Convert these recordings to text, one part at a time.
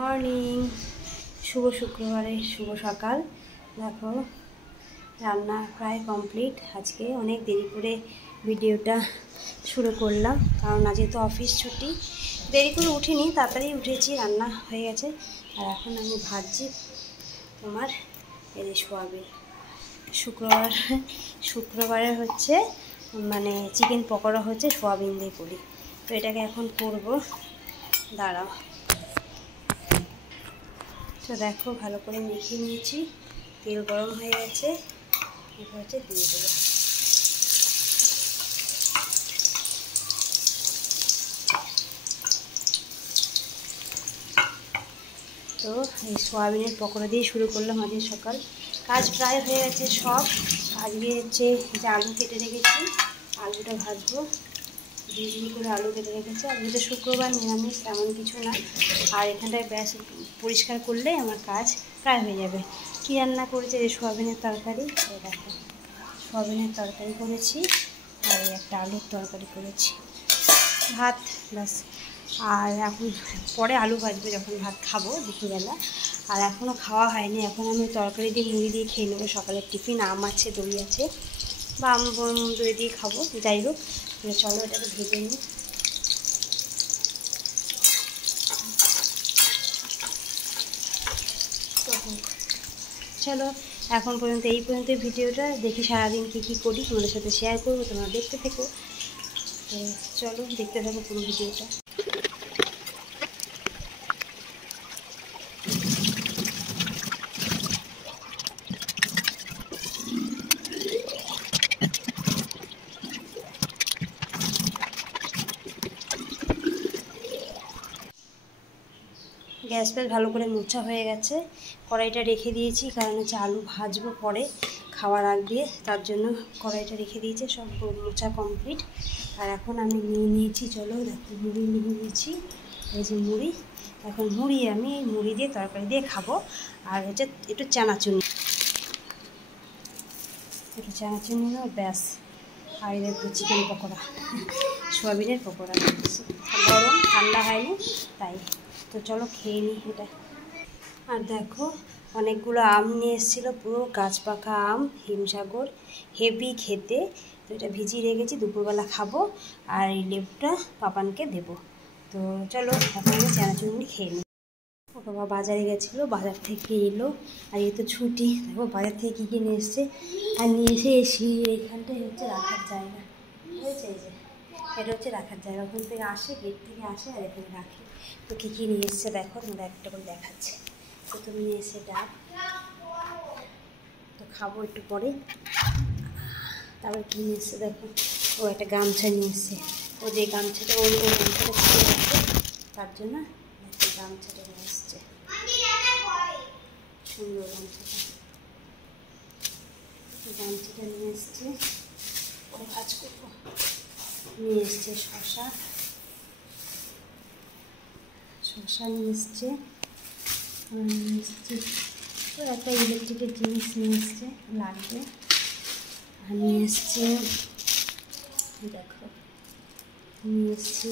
Morning, শুভ শুক্রবারের শুভ সকাল। দেখো রান্না প্রায় কমপ্লিট। আজকে অনেক দেরি করে ভিডিওটা শুরু করলাম, কারণ আজকে তো অফিস ছুটি। দেরি করে উঠিনি, তাড়াতাড়ি উঠেছি, রান্না হয়ে গেছে। আর এখন আমি ভাজছি তোমার এই যে সোয়াবিন। শুক্রবারে হচ্ছে মানে চিকেন পকোড়া হচ্ছে সোয়াবিন দিয়ে করি, তো এটাকে এখন করব। দাঁড়াও। তো দেখো ভালো করে মেখে নিয়েছি, তেল গরম হয়ে গেছে, এটা হচ্ছে দিয়ে দেবো। তো এই সোয়াবিনের পকোড়া দিয়ে শুরু করলাম আজকে সকাল। কাজ প্রায় হয়ে গেছে সব। আজকে হচ্ছে যে আলু কেটে রেখেছি, আলুটা ভাজবো। দুই করে আলু কেটে রেখেছি। আজকে তো শুক্রবার, নিরামিষ তেমন কিছু না। আর এখানটায় ব্যাস পরিষ্কার করলে আমার কাজ প্রায় হয়ে যাবে। কী রান্না করেছে? যে সোয়াবিনের তরকারি, দেখো সোয়াবিনের তরকারি করেছি, আর একটা আলুর তরকারি করেছি, ভাত, ব্যাস। আর এখন পরে আলু ভাজবে যখন ভাত খাবো দুপুরবেলা। আর এখনও খাওয়া হয়নি, এখন আমি তরকারি দিয়ে মুড়ি দিয়ে খেয়ে নেবো। সকালের টিফিন আম আছে, দই আছে, বা আম দই দিয়ে খাবো, যাই হোক। চলো এটাকে ভেজে নিই। চলো এখন পর্যন্ত এই পর্যন্ত ভিডিওটা দেখি, সারাদিন কী করি তোমাদের সাথে শেয়ার করবো, তোমরা দেখতে থেকো। তো চলো দেখতে থাকো পুরো ভিডিওটা। গ্যাস ফ্যাস ভালো করে মোছা হয়ে গেছে। কড়াইটা রেখে দিয়েছি, কারণ হচ্ছে আলু ভাজবো পরে খাওয়ার আগ দিয়ে, তার জন্য কড়াইটা রেখে দিয়েছি। সব মোছা কমপ্লিট। আর এখন আমি নিয়ে নিয়েছি, চলো দেখো, মুড়ি নিয়ে নিয়েছি। এই যে মুড়ি, এখন আমি মুড়ি দিয়ে তরকারি দিয়ে খাবো। আর হচ্ছে একটু চানাচুনি নেবো, ব্যাস। আর দেখো চিকেন পকোড়া, সোয়াবিনের পকোড়া, গরম, ঠান্ডা হয়নি তাই। তো চলো খেয়ে নিই এটা। আর দেখো অনেকগুলো আম নিয়ে এসেছিলো, পুরো গাছ পাকা আম, হিমসাগর, হেভি খেতে। তো এটা ভিজিয়ে রেখেছি, দুপুরবেলা খাবো। আর এই লেবুটা পাপানকে দেবো। তো চলো এখন আমি চানাচুর খেয়ে নিই। ও বাবা বাজারে গেছিলো, বাজার থেকে এলো। আর এই তো ছুটি, দেখো বাজার থেকে কী কী নিয়ে এসছে। আর নিয়ে এসে এইখানটায় হচ্ছে রাখার জায়গা, বুঝেছে? এই যে এটা হচ্ছে রাখার জায়গা, ওখান থেকে আসে, গেট থেকে আসে, আর এখানে রাখে। তো কী কী নিয়ে এসছে দেখো, তোমরা একটা করে দেখাচ্ছে। প্রথম নিয়ে এসে ডাব, তো খাবো একটু পরে। তারপর কী নিয়ে এসছে দেখো, ও একটা গামছা নিয়ে এসছে। ও যে গামছাটা, ওই গামছাটা ছিঁড়ে গেছে, তার জন্য গামছাটা নিয়ে এসছে। সুন্দর গামছাটা নিয়ে এসছে, কাজ করবো। নিয়ে এসছে শশা নিয়ে এসছে। নিয়ে এসছে তো একটা ইলেকট্রিকের জিনিস নিয়ে এসছে, লাগবে। আর নিয়ে এসছে, দেখো নিয়ে এসছে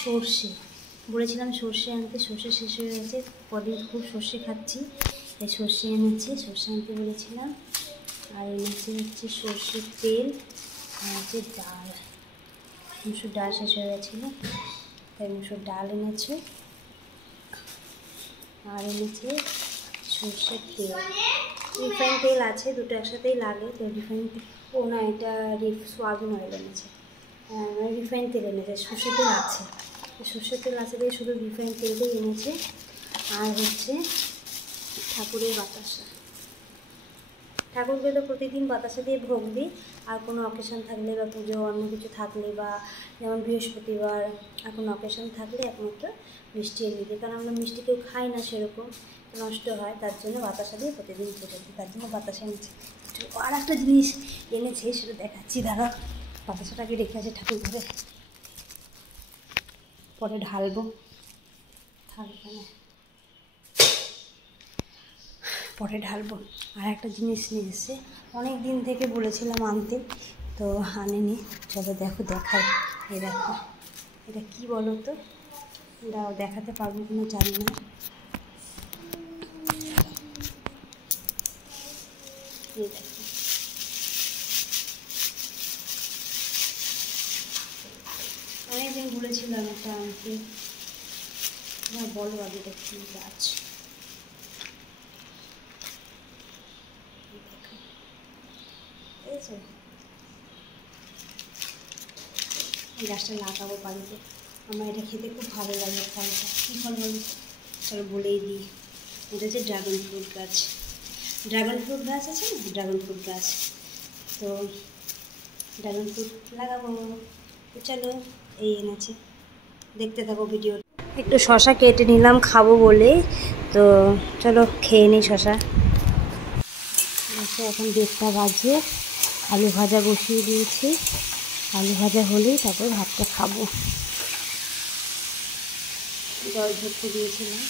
সর্ষে। বলেছিলাম সর্ষে আনতে, সর্ষে শেষ হয়ে গেছে। কদিন খুব সর্ষে খাচ্ছি, তাই সর্ষে এনেছি, সর্ষে আনতে বলেছিলাম। আর এনেছি হচ্ছে সর্ষের তেল, আর হচ্ছে ডাল। মুসুর ডাল শেষ হয়ে গেছিলো, তাই মুসুর ডাল এনেছে। আর এনেছে সর্ষের তেল, রিফাইন তেল আছে, দুটো একসাথেই লাগে। তো রিফাইন, ও না, এটা সোয়াবিন অয়েল এনেছে, মানে রিফাইন তেল এনেছে। সর্ষের তেল আছে, সর্ষের তেল আছে দিয়ে শুধু রিফাইন তেলটাই এনেছে। আর হচ্ছে ঠাকুরের বাতাসা, ঠাকুরকে তো প্রতিদিন বাতাসা দিয়ে ভোগ দিই। আর কোনো অকেশন থাকলে বা পুজো অন্য কিছু থাকলে, বা যেমন বৃহস্পতিবার, আর কোনো অকেশন থাকলে একমাত্র মিষ্টি এনে দিই, কারণ আমরা মিষ্টি কেউ খাই না সেরকম, নষ্ট হয়, তার জন্য বাতাসা দিয়ে প্রতিদিন পুজো দিই, তার জন্য বাতাসা এনেছি। আর একটা জিনিস এনেছে, সেটা দেখাচ্ছি, দাঁড়া। বাতাসাটাকে রেখে আছে ঠাকুর ঘরে, পরে ঢালবো, পরে ঢালবো। আর একটা জিনিস নিয়ে এসে, অনেক দিন থেকে বলেছিলাম আনতে, তো আনেনি। চলো দেখো, দেখাই। এই দেখো, এটা কি বলো তো, দাও দেখাতে পারবো কিনা জানি না। এই দেখো অনেকদিন বলেছিলাম এটা আনতে। বলো আগে এটা কি গাছ। এই গাছটা লাগাবো বাড়িতে। আমার এটা খেতে খুব ভালো লাগে। ফলটা কী ফল বলো চলো বলেই দিই। এটা হচ্ছে ড্রাগন ফ্রুট গাছ। ড্রাগন ফ্রুট গাছ আছে না, ড্রাগন ফ্রুট গাছ। তো ড্রাগন ফ্রুট লাগাবো। তো চলো এই এনেছে, দেখতে থাকো ভিডিও। একটু শশা কেটে নিলাম খাবো বলে, তো চলো খেয়ে নিই শশা। এখন 1:30 বাজে, আলু ভাজা বসিয়ে দিয়েছি। আলু ভাজা হলেই তারপর ভাতটা খাবো। জল ধরতে দিয়েছিলাম।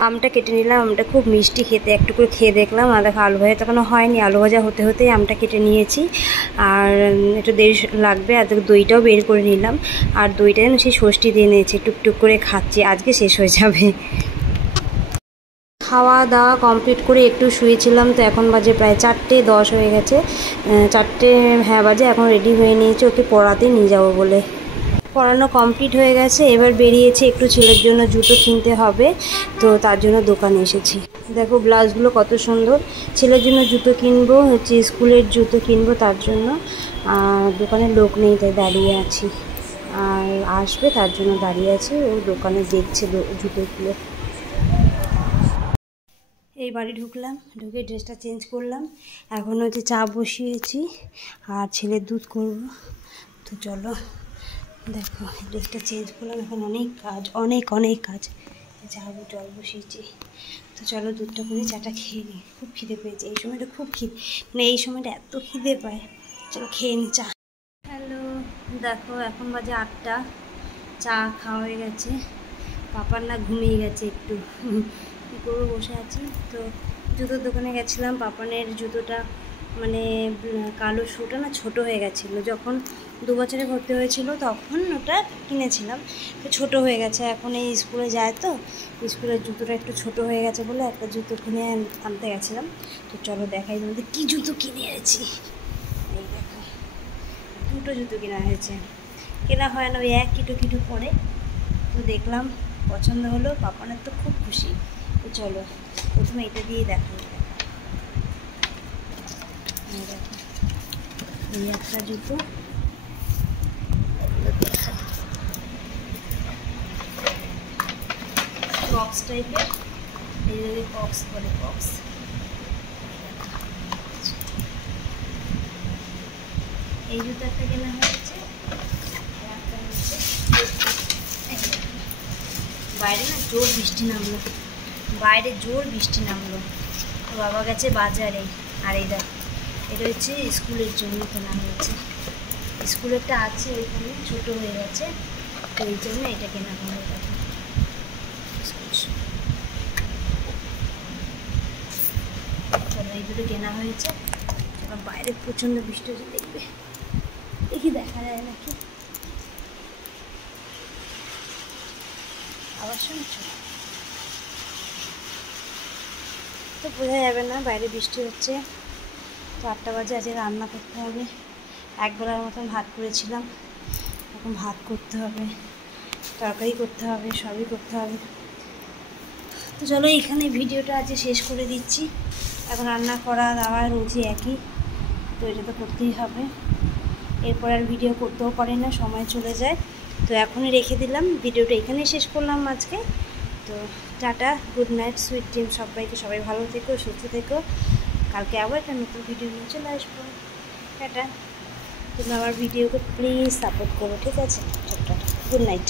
আমটা কেটে নিলাম। আমটা খুব মিষ্টি খেতে, একটু করে খেয়ে দেখলাম। আর দেখো আলু ভাজা তখন হয়নি, আলু ভাজা হতে হতেই আমটা কেটে নিয়েছি। আর একটু দেরি লাগবে। আর দইটাও বের করে নিলাম। আর দইটা যেন সেই ষষ্ঠী দিয়ে নিয়েছি, টুকটুক করে খাচ্ছি, আজকে শেষ হয়ে যাবে। খাওয়া দাওয়া কমপ্লিট করে একটু শুয়েছিলাম। তো এখন বাজে প্রায় 4:10 হয়ে গেছে। 4টে হ্যাঁ বাজে। এখন রেডি হয়ে নিয়েছি, ওকে পড়াতে নিয়ে যাবো বলে। পড়ানো কমপ্লিট হয়ে গেছে। এবার বেরিয়েছি, একটু ছেলের জন্য জুতো কিনতে হবে, তো তার জন্য দোকানে এসেছি। দেখো ব্লাউজগুলো কত সুন্দর। ছেলের জন্য জুতো কিনবো, হচ্ছে স্কুলের জুতো কিনবো, তার জন্য। আর দোকানে লোক নেই তাই দাঁড়িয়ে আছি। আর আসবে তার জন্য দাঁড়িয়ে আছি। ও দোকানে দেখছে জুতোগুলো। এই বাড়ি ঢুকলাম, ঢুকে ড্রেসটা চেঞ্জ করলাম। এখন হচ্ছে চা বসিয়েছি আর ছেলের দুধ করব। তো চলো দেখো ড্রেসটা চেঞ্জ করলাম। এখন অনেক কাজ, অনেক কাজ। যাবো, জল বসিয়েছি। তো চলো দুধটা করে চাটা খেয়ে নিই। খুব খিদে পেয়েছে এই সময়টা, খুব খিদে, মানে এই সময়টা এত খিদে পায়। চলো খেয়ে নিই চা। হ্যালো, দেখো এখন বাজে 8টা। চা খাওয়া হয়ে গেছে। পাপার না ঘুমিয়ে গেছে একটু, কী করবো বসে আছি। তো জুতোর দোকানে গেছিলাম। পাপানের জুতোটা মানে কালো শুটা না ছোট হয়ে গেছিলো। যখন 2 বছরে ভর্তি হয়েছিল তখন ওটা কিনেছিলাম, তো ছোটো হয়ে গেছে। এখন এই স্কুলে যায়, তো স্কুলের জুতোটা একটু ছোট হয়ে গেছে বলে একটা জুতো কিনে আনতে গেছিলাম। তো চলো দেখাই তোমাদের কী জুতো কিনে এনেছি। এই দেখো 2টো জুতো কেনা হয়েছে। কেনা হয় না, ওই এক কিটো পরে। তো দেখলাম পছন্দ হলো, পাপানের তো খুব খুশি। তো চলো প্রথমে এটা দিয়ে দেখাই। দেখো এই একটা জুতো, বক্স টাইপের, এই বক্স বলে, বক্স। এই জুতো একটা কেনা হয়েছে। একটা হচ্ছে বাইরে না জোর বৃষ্টি নামলো, বাইরে জোর বৃষ্টি নামলো। তো বাবা গেছে বাজারে। আর এই দেখো এটা হচ্ছে স্কুলের জন্য কেনা হয়েছে। স্কুলেরটা আছে ওইখানে, ছোটো হয়ে গেছে, তো এই জন্য এটা কেনা হলো। দেখো চলো এই দুটো কেনা হয়েছে। এবার বাইরে প্রচণ্ড বৃষ্টি হচ্ছে, দেখবে দেখি দেখা যায় নাকি। আবার শুনছো তো বোঝা যাবে না, বাইরে বৃষ্টি হচ্ছে। তো 8টা বাজে, আজকে রান্না করতে হবে। একবেলার মতন ভাত করেছিলাম, এখন ভাত করতে হবে, তরকারি করতে হবে, সবই করতে হবে। তো চলো এখানে ভিডিওটা আজকে শেষ করে দিচ্ছি। এখন রান্না করা দাওয়া রোজই একই, তো এটা তো করতেই হবে। এরপর আর ভিডিও করতেও পারি না, সময় চলে যায়। তো এখনই রেখে দিলাম, ভিডিওটা এখানেই শেষ করলাম আজকে। তো tata, good night, sweet dream সবাইকে। সবাই ভালো থেকো, সুস্থ থেকো। কালকে আবার একটা নতুন ভিডিও নিয়ে চলে আসবো। টাটা। তুমি আমার ভিডিওকে প্লিজ সাপোর্ট করো, ঠিক আছে? Tata, good night.